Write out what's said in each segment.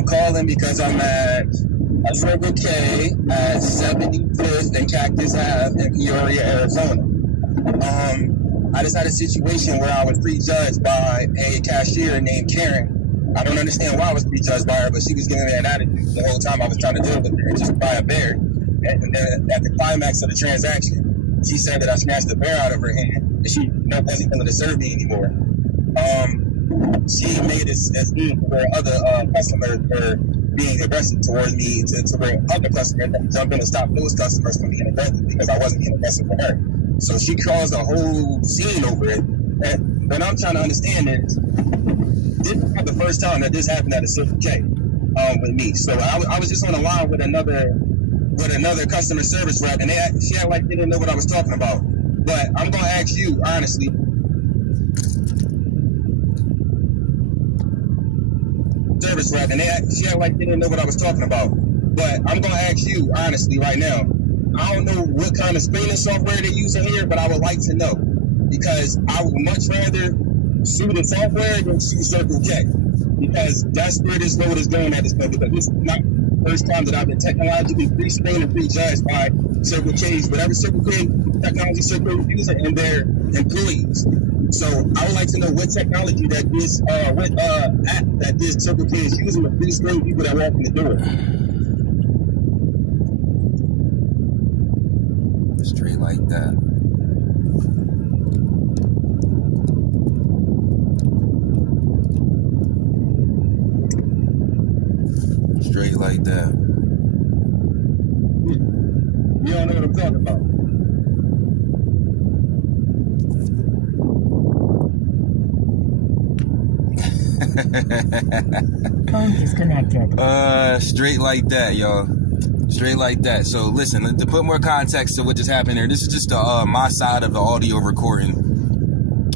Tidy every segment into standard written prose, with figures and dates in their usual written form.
I'm calling because I'm at a Circle K at 75th and Cactus Ave in Peoria, Arizona. I just had a situation where I was prejudged by a cashier named Karen. I don't understand why I was prejudged by her, but she was giving me an attitude the whole time I was trying to deal with her, just by a bear. And then at the climax of the transaction, she said that I snatched the bear out of her hand and she wasn't going to serve me anymore. She made it seem where other customers were being aggressive towards me to bring other customers that jump in and stop those customers from being aggressive because I wasn't being aggressive for her. So she caused a whole scene over it. And what I'm trying to understand is, this is not the first time that this happened at a Circle K with me. So I was just on the line with another customer service rep, and she acted like they didn't know what I was talking about. But I'm gonna ask you honestly. Service rep, and she acted like they didn't know what I was talking about. But I'm gonna ask you honestly right now. I don't know what kind of screening software they're using here, but I would like to know, because I would much rather sue the software than sue Circle K, because that's where this road is going at this point. Because this is not the first time that I've been technologically pre-screened and prejudged by Circle K's, whatever Circle K technology Circle K is using, and their employees. So I would like to know what technology that this app that this Circle K is using to pre-screen people that walk in the door. Straight like that. Straight like that. You don't know what I'm talking about. Phone disconnected. Straight like that, y'all. Straight like that. So listen, to put more context to what just happened here, this is just my side of the audio recording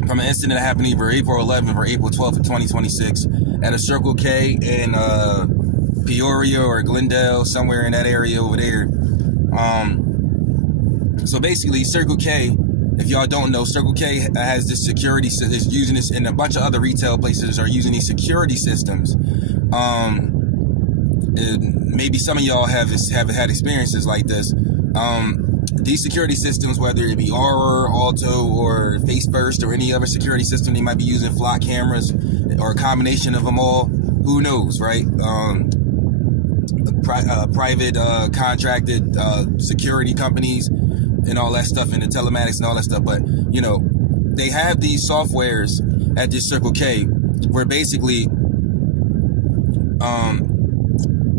from an incident that happened either April 11th or April 12th of 2026 at a Circle K in Peoria or Glendale, somewhere in that area over there. So basically, Circle K, if y'all don't know, Circle K has this security, is using this, and a bunch of other retail places are using these security systems. Maybe some of y'all have had experiences like this. These security systems, whether it be Aura, Alto, or Face First, or any other security system, they might be using flock cameras or a combination of them all. Who knows, right? Private contracted security companies and all that stuff, and the telematics and all that stuff. But you know, they have these softwares at this Circle K where basically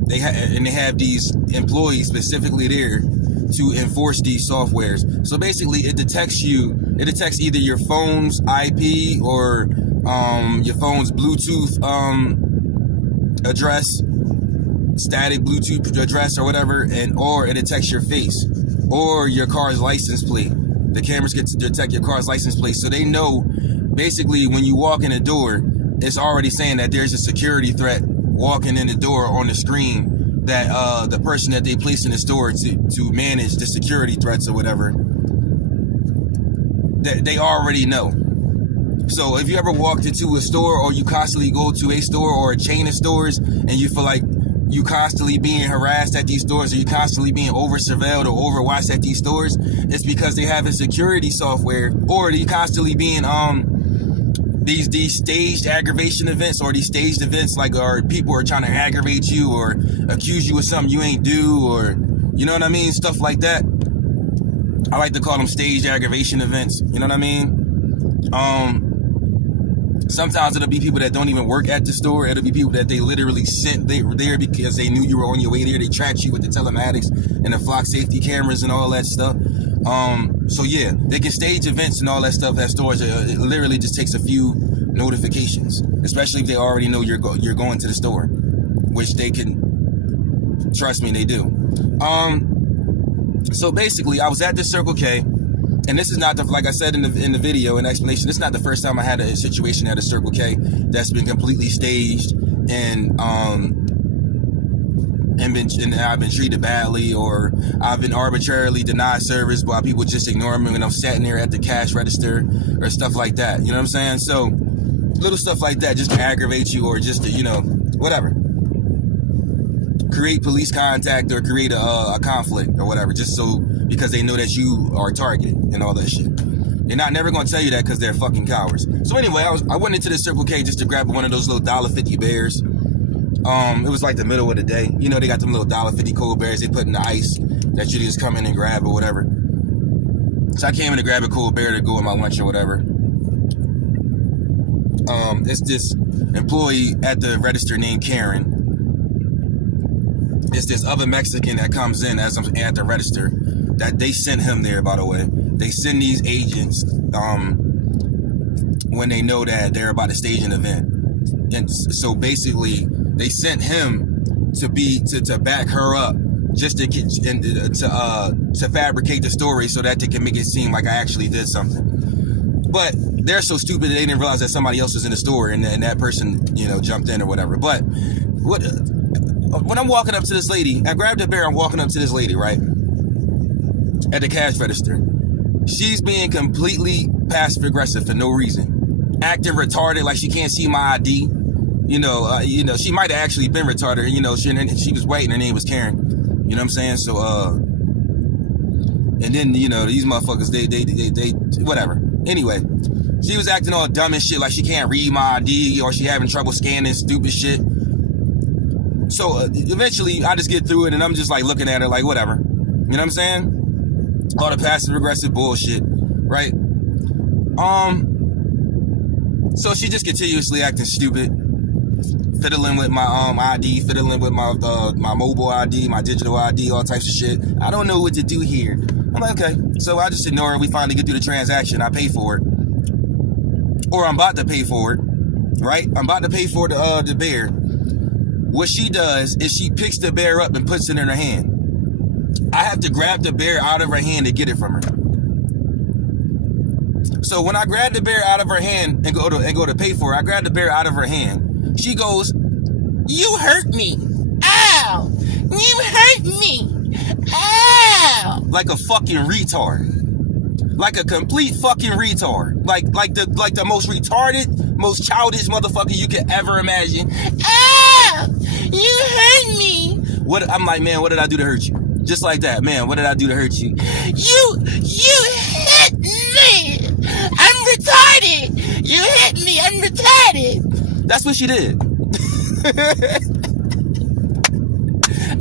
they have these employees specifically there to enforce these softwares. So basically, it detects either your phone's IP or your phone's Bluetooth address, static Bluetooth address or whatever, or it detects your face or your car's license plate. The cameras get to detect your car's license plate, so they know basically when you walk in the door, it's already saying that there's a security threat walking in the door on the screen, that the person that they place in the store to manage the security threats or whatever, that they already know. So if you ever walked into a store, or you constantly go to a store or a chain of stores, and you feel like you constantly being harassed at these stores, or you constantly being over surveilled or overwatched at these stores, it's because they have a security software, or you constantly being these staged aggravation events, or these staged events, like, or people are trying to aggravate you or accuse you of something you ain't do, or you know what I mean, stuff like that. I like to call them staged aggravation events. You know what I mean? Sometimes it'll be people that don't even work at the store. It'll be people that they literally sent there because they knew you were on your way there. They tracked you with the telematics and the flock safety cameras and all that stuff. So yeah, they can stage events and all that stuff at stores. It literally just takes a few notifications, especially if they already know you're going to the store, which they can. Trust me, they do. So basically, I was at this Circle K. And this is not like I said in the video in explanation, this is not the first time I had a situation at a Circle K that's been completely staged and I've been treated badly, or I've been arbitrarily denied service while people just ignore me when I'm sitting there at the cash register or stuff like that. You know what I'm saying? So little stuff like that just to aggravate you, or just to, you know, whatever. create police contact or create a conflict or whatever, just so because they know that you are targeted and all that shit. They're not never gonna tell you that because they're fucking cowards. So anyway, I went into the Circle K just to grab one of those little $1.50 bears. It was like the middle of the day. You know, they got them little $1.50 cold bears they put in the ice that you just come in and grab or whatever. So I came in to grab a cold bear to go with my lunch or whatever. It's this employee at the register named Karen. It's this other Mexican that comes in as I'm at the register. That they sent him there, by the way. They send these agents when they know that they're about to stage an event. And so basically, they sent him to back her up, just to get to fabricate the story so that they can make it seem like I actually did something. But they're so stupid they didn't realize that somebody else was in the store and that person, you know, jumped in or whatever. But when I'm walking up to this lady, I grabbed a bear. I'm walking up to this lady, right, at the cash register. She's being completely passive aggressive for no reason, acting retarded, like she can't see my ID. You know, she might have actually been retarded. You know, she was white and her name was Karen. You know what I'm saying? So, and then, you know, these motherfuckers, they whatever. Anyway, she was acting all dumb and shit, like she can't read my ID or she having trouble scanning stupid shit. So eventually, I just get through it and I'm just like looking at her like whatever. You know what I'm saying? All the passive aggressive bullshit, right? So she just continuously acting stupid, fiddling with my ID, fiddling with my mobile ID, my digital ID, all types of shit. I don't know what to do here. I'm like, okay. So I just ignore it. We finally get through the transaction. I pay for it. Or I'm about to pay for it, right? I'm about to pay for the bear. What she does is she picks the bear up and puts it in her hand. I have to grab the bear out of her hand to get it from her. So when I grab the bear out of her hand and go to pay for it, I grab the bear out of her hand. She goes, "You hurt me. Ow! You hurt me. Ow!" Like a fucking retard. Like a complete fucking retard. Like the most retarded, most childish motherfucker you could ever imagine. Ow! You hurt me. What? I'm like, man, what did I do to hurt you? Just like that, man. What did I do to hurt you? You hit me. I'm retarded. You hit me. I'm retarded. That's what she did.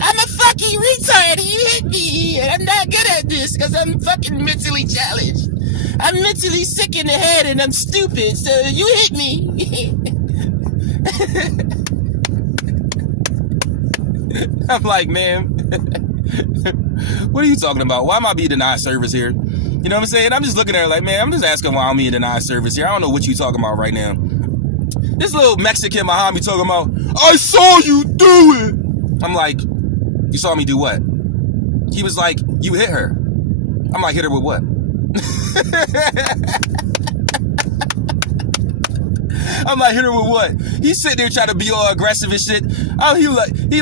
I'm a fucking retard. You hit me. And I'm not good at this because I'm fucking mentally challenged. I'm mentally sick in the head and I'm stupid. So you hit me. I'm like, man. What are you talking about? Why am I being denied service here? You know what I'm saying? I'm just looking at her like, man, I'm just asking why I'm being denied service here. I don't know what you talking about right now. This little Mexican behind me talking about, I saw you do it. I'm like, you saw me do what? He was like, you hit her. I'm like, hit her with what? I'm like, hit her with what? He's sitting there trying to be all aggressive and shit. Oh, he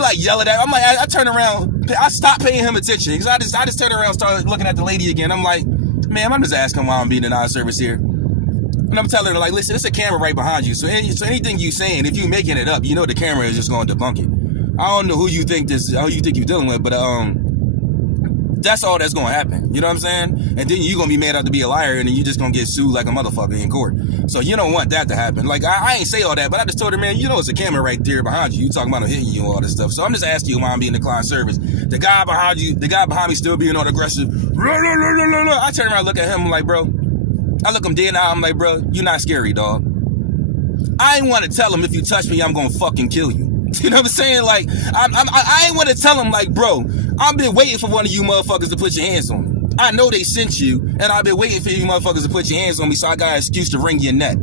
like yelling at me. I'm like, I turn around. I stopped paying him attention because I just turned around and started looking at the lady again. I'm like, man, I'm just asking why I'm being denied service here. And I'm telling her, like, listen, there's a camera right behind you. So anything you saying, if you making it up, you know the camera is just going to debunk it. I don't know who you think you're dealing with, but that's all that's going to happen. You know what I'm saying? And then you're going to be made out to be a liar, and then you just going to get sued like a motherfucker in court. So you don't want that to happen. Like, I ain't say all that, but I just told her, man, you know it's a camera right there behind you. You talking about him hitting you and all this stuff. So I'm just asking you why I'm being declined service. The guy behind me still being all aggressive. I turn around and look at him, I'm like, bro. I look him dead in the eye, I'm like, bro, you're not scary, dog. I ain't want to tell him if you touch me, I'm going to fucking kill you. You know what I'm saying? Like, I ain't want to tell him, like, bro, I've been waiting for one of you motherfuckers to put your hands on me. I know they sent you, and I've been waiting for you motherfuckers to put your hands on me, so I got an excuse to wring your neck.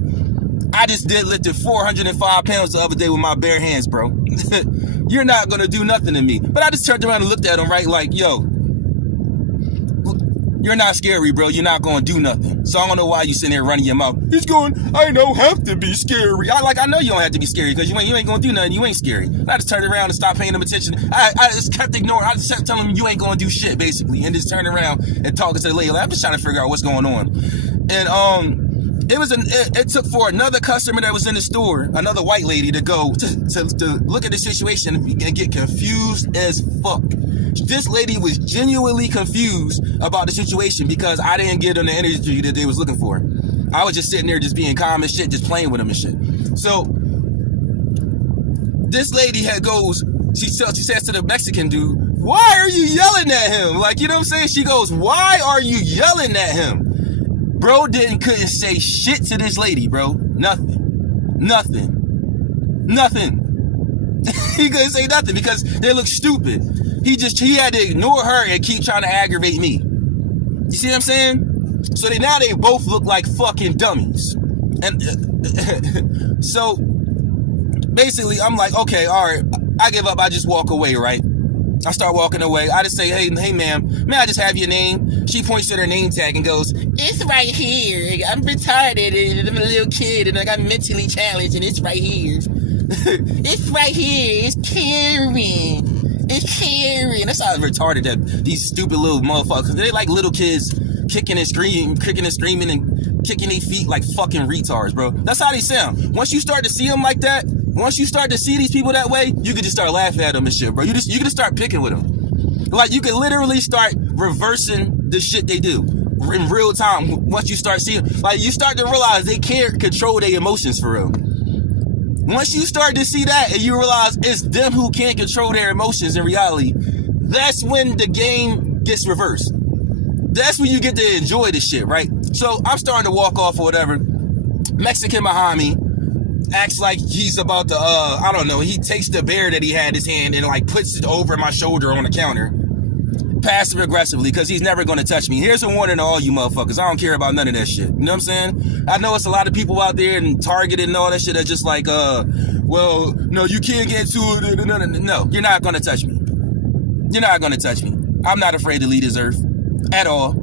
I just lifted 405 pounds the other day with my bare hands, bro. You're not going to do nothing to me. But I just turned around and looked at him, right, like, yo, you're not scary, bro. You're not going to do nothing. So I don't know why you sitting there running your mouth. He's going, I don't have to be scary. I know you don't have to be scary because you ain't going to do nothing. You ain't scary. And I just turned around and stopped paying him attention. I just kept ignoring. I just kept telling him you ain't going to do shit, basically. And just turned around and talking to the lady. Like, I'm just trying to figure out what's going on. And it took for another customer that was in the store, another white lady, to go to look at the situation and get confused as fuck. This lady was genuinely confused about the situation because I didn't give them the energy that they was looking for. I was just sitting there just being calm and shit, just playing with them and shit. So this lady she says to the Mexican dude, "Why are you yelling at him?" Like, you know what I'm saying? She goes, "Why are you yelling at him?" Bro couldn't say shit to this lady, bro. Nothing. He couldn't say nothing because they look stupid. He had to ignore her and keep trying to aggravate me. You see what I'm saying? So now they both look like fucking dummies. And so basically I'm like, okay, all right, I give up. I just walk away, right? I start walking away. I just say, hey, ma'am, may I just have your name? She points to her name tag and goes, "It's right here. I'm retarded and I'm a little kid and I got mentally challenged and it's right here." It's right here. It's Karen. It's Karen. That's how retarded that these stupid little motherfuckers. They like little kids kicking and screaming and kicking their feet like fucking retards, bro. That's how they sound. Once you start to see them like that, once you start to see these people that way, you can just start laughing at them and shit, bro. You can just start picking with them. Like, you can literally start reversing the shit they do in real time. Once you start seeing, like, you start to realize they can't control their emotions for real. Once you start to see that and you realize it's them who can't control their emotions in reality, that's when the game gets reversed. That's when you get to enjoy the shit, right? So I'm starting to walk off or whatever. Mexican behind me acts like he's about to, I don't know, he takes the bear that he had in his hand and like puts it over my shoulder on the counter. Passive aggressively, because he's never going to touch me. Here's a warning to all you motherfuckers. I don't care about none of that shit. You know what I'm saying? I know it's a lot of people out there and Target and all that shit that just like, well, no, you can't get to it. No, you're not going to touch me. You're not going to touch me. I'm not afraid to leave this earth at all.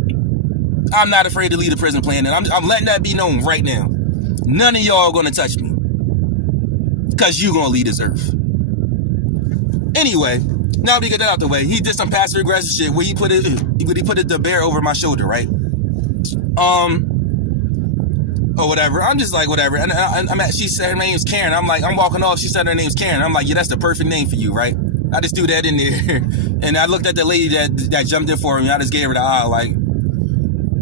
I'm not afraid to leave the prison planet. I'm letting that be known right now. None of y'all are going to touch me because you going to leave this earth. Anyway, now we get that out the way. He did some passive aggressive shit where he put the bear over my shoulder, right? Or whatever. I'm just like, whatever. And she said her name's Karen. I'm like, I'm walking off. She said her name's Karen. I'm like, yeah, that's the perfect name for you, right? I just threw that in there. And I looked at the lady that jumped in for me. I just gave her the eye, like,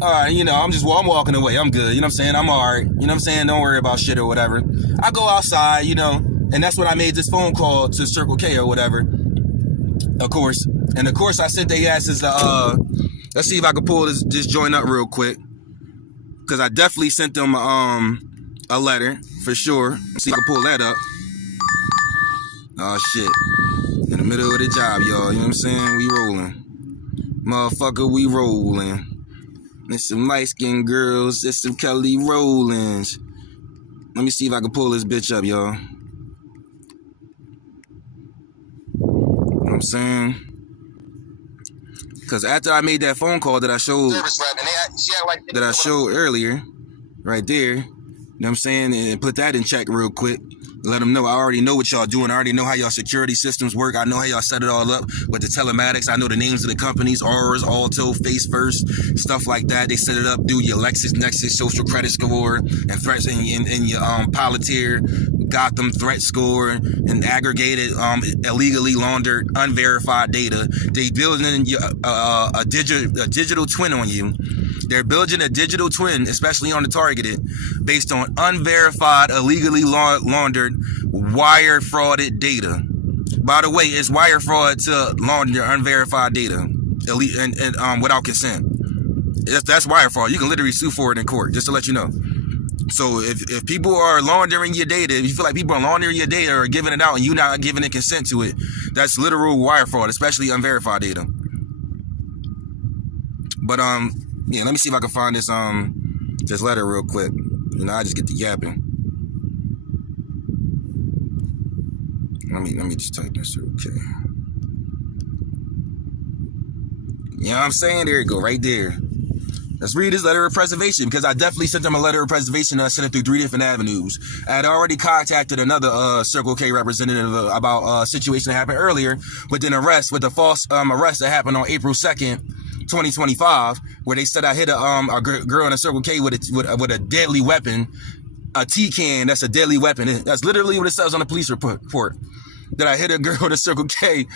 all right, you know, I'm walking away. I'm good. You know what I'm saying? I'm all right. You know what I'm saying? Don't worry about shit or whatever. I go outside, you know, and that's when I made this phone call to Circle K or whatever. Of course. And of course I sent their asses let's see if I can pull this joint up real quick. Cause I definitely sent them a letter for sure. Let's see if I can pull that up. Oh shit. In the middle of the job, y'all. You know what I'm saying? We rolling. Motherfucker, we rolling. There's some light-skinned girls. There's some Kelly Rollins. Let me see if I can pull this bitch up, y'all. You know what I'm saying? Because after I made that phone call that I showed earlier, right there, you know what I'm saying, and put that in check real quick. Let them know I already know what y'all doing. I already know how y'all security systems work. I know how y'all set it all up with the telematics. I know the names of the companies, Auras, Alto, Face First, stuff like that. They set it up through your LexisNexis social credit score and threats in your Palantir, Gotham threat score, and aggregated illegally laundered unverified data. They building a digital twin on you. They're building a digital twin, especially on the targeted, based on unverified, illegally laundered, wire frauded data. By the way, it's wire fraud to launder unverified data and without consent. That's wire fraud. You can literally sue for it in court, just to let you know. So if people are laundering your data, if you feel like people are laundering your data or giving it out and you not giving it consent to it, that's literal wire fraud, especially unverified data. But yeah, let me see if I can find this letter real quick. You know, I just get to yapping. Let me just type this through, okay. You know what I'm saying? There you go, right there. Let's read this letter of preservation, because I definitely sent them a letter of preservation and I sent it through 3 different avenues. I had already contacted another Circle K representative about a situation that happened earlier with an arrest, with a false arrest that happened on April 2nd 2025, where they said I hit a girl in a Circle K with a deadly weapon, a T-can. That's a deadly weapon. That's literally what it says on the police report. That I hit a girl in a Circle K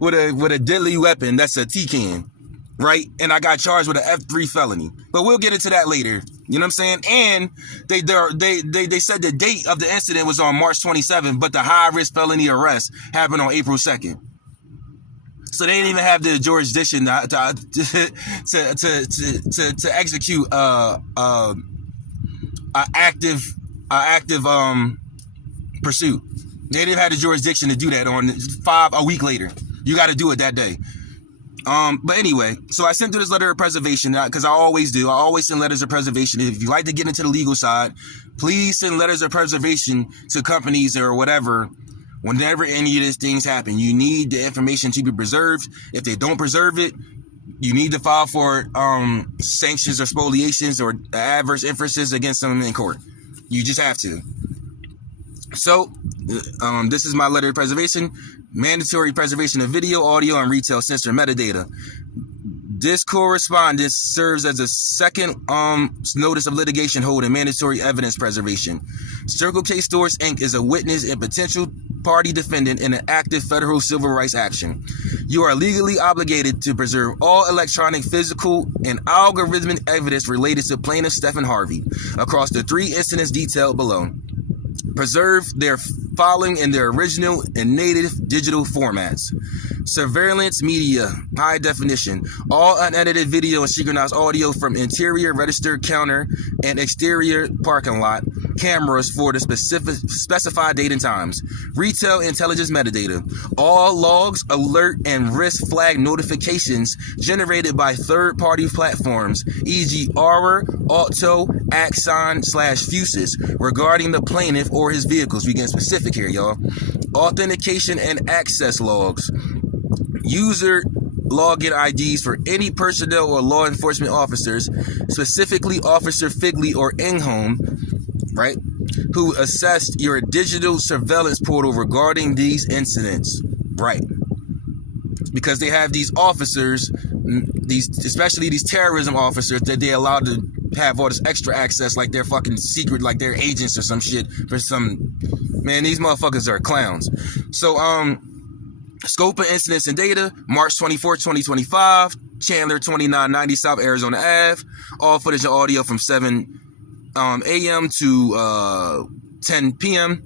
with a deadly weapon. That's a T-can, right? And I got charged with an F3 felony. But we'll get into that later. You know what I'm saying? And they said the date of the incident was on March 27th, but the high-risk felony arrest happened on April 2nd. So they didn't even have the jurisdiction to execute active pursuit. They didn't have the jurisdiction to do that on a week later. You got to do it that day. But anyway, so I sent through this letter of preservation because I always do. I always send letters of preservation. If you like to get into the legal side, please send letters of preservation to companies or whatever. Whenever any of these things happen, you need the information to be preserved. If they don't preserve it, you need to file for sanctions or spoliations or adverse inferences against them in court. You just have to. So, this is my letter of preservation. Mandatory preservation of video, audio, and retail censor metadata. This correspondence serves as a second notice of litigation hold and mandatory evidence preservation. Circle K Stores, Inc. is a witness and potential party defendant in an active federal civil rights action. You are legally obligated to preserve all electronic, physical, and algorithmic evidence related to plaintiff Stephen Harvey across the 3 incidents detailed below. Preserve their following in their original and native digital formats. Surveillance media, high definition, all unedited video and synchronized audio from interior registered counter and exterior parking lot cameras for the specified date and times. Retail intelligence metadata, all logs, alert, and risk flag notifications generated by third-party platforms, e.g. Aura, Auto, Axon / Fuses, regarding the plaintiff or his vehicles. We getting specific here, y'all. Authentication and access logs. User login IDs for any personnel or law enforcement officers, specifically Officer Figley or Ingham, right, who assessed your digital surveillance portal regarding these incidents, right? Because they have these officers, especially these terrorism officers, that they allowed to have all this extra access like they're fucking secret, like they're agents or some shit for some, man, these motherfuckers are clowns. So, scope of incidents and data, March 24, 2025, Chandler 2990 South Arizona Ave, all footage and audio from 7 a.m. to 10 p.m.,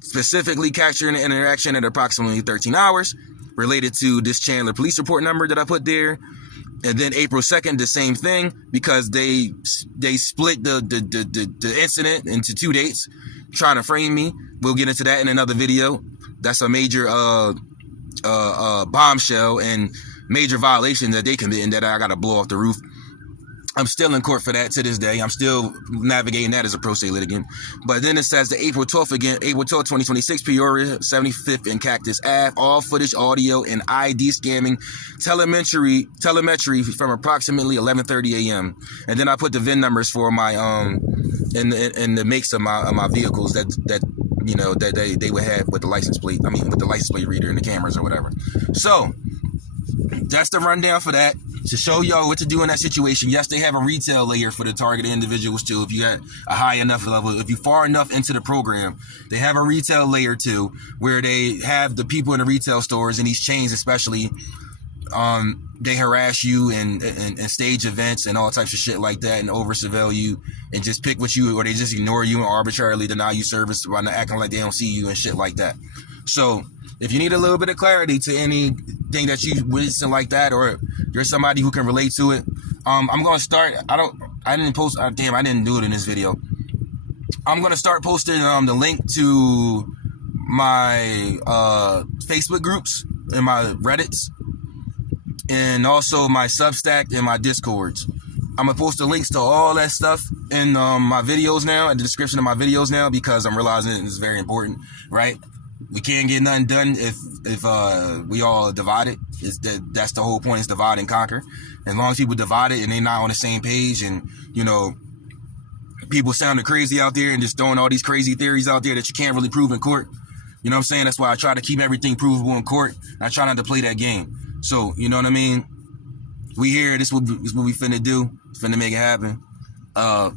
specifically capturing an interaction at approximately 13 hours, related to this Chandler police report number that I put there. And then April 2nd, the same thing, because they split the incident into 2 dates, trying to frame me. We'll get into that in another video. That's a major bombshell and major violation that they commit, and that I got to blow off the roof. I'm still in court for that to this day. I'm still navigating that as a pro se litigant. But then it says the April 12th again, April 12th, 2026, Peoria, 75th and Cactus Ave, all footage, audio, and ID scamming, telemetry from approximately 11:30 a.m. And then I put the VIN numbers for my and the makes of my vehicles that you know that they would have with the license plate. I mean, with the license plate reader and the cameras or whatever. So that's the rundown for that. To show y'all what to do in that situation. Yes, they have a retail layer for the targeted individuals too. If you got a high enough level, if you far enough into the program, they have a retail layer too, where they have the people in the retail stores and these chains especially, they harass you and stage events and all types of shit like that and over surveil you and just pick what you, or they just ignore you and arbitrarily deny you service by acting like they don't see you and shit like that. So if you need a little bit of clarity to anything that you listen like that, or you're somebody who can relate to it, I'm gonna start. I didn't post. I didn't do it in this video. I'm gonna start posting the link to my Facebook groups and my Reddits, and also my Substack and my Discords. I'm gonna post the links to all that stuff in my videos now, in the description of my videos now, because I'm realizing it's very important, right? We can't get nothing done if we all divide it. That's the whole point, is divide and conquer. As long as people divide it and they're not on the same page, and you know, people sounding crazy out there and just throwing all these crazy theories out there that you can't really prove in court. You know what I'm saying? That's why I try to keep everything provable in court. I try not to play that game. So, you know what I mean? We here. This is what we finna do. Finna make it happen.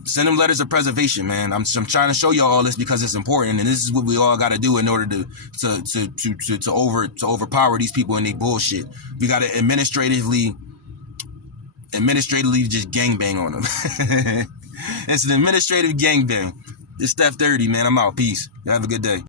Send them letters of preservation, man. I'm trying to show y'all all this because it's important, and this is what we all got to do in order to overpower these people and they bullshit. We got to administratively just gangbang on them. It's an administrative gangbang. It's Steph 30, man. I'm out. Peace. Y'all have a good day.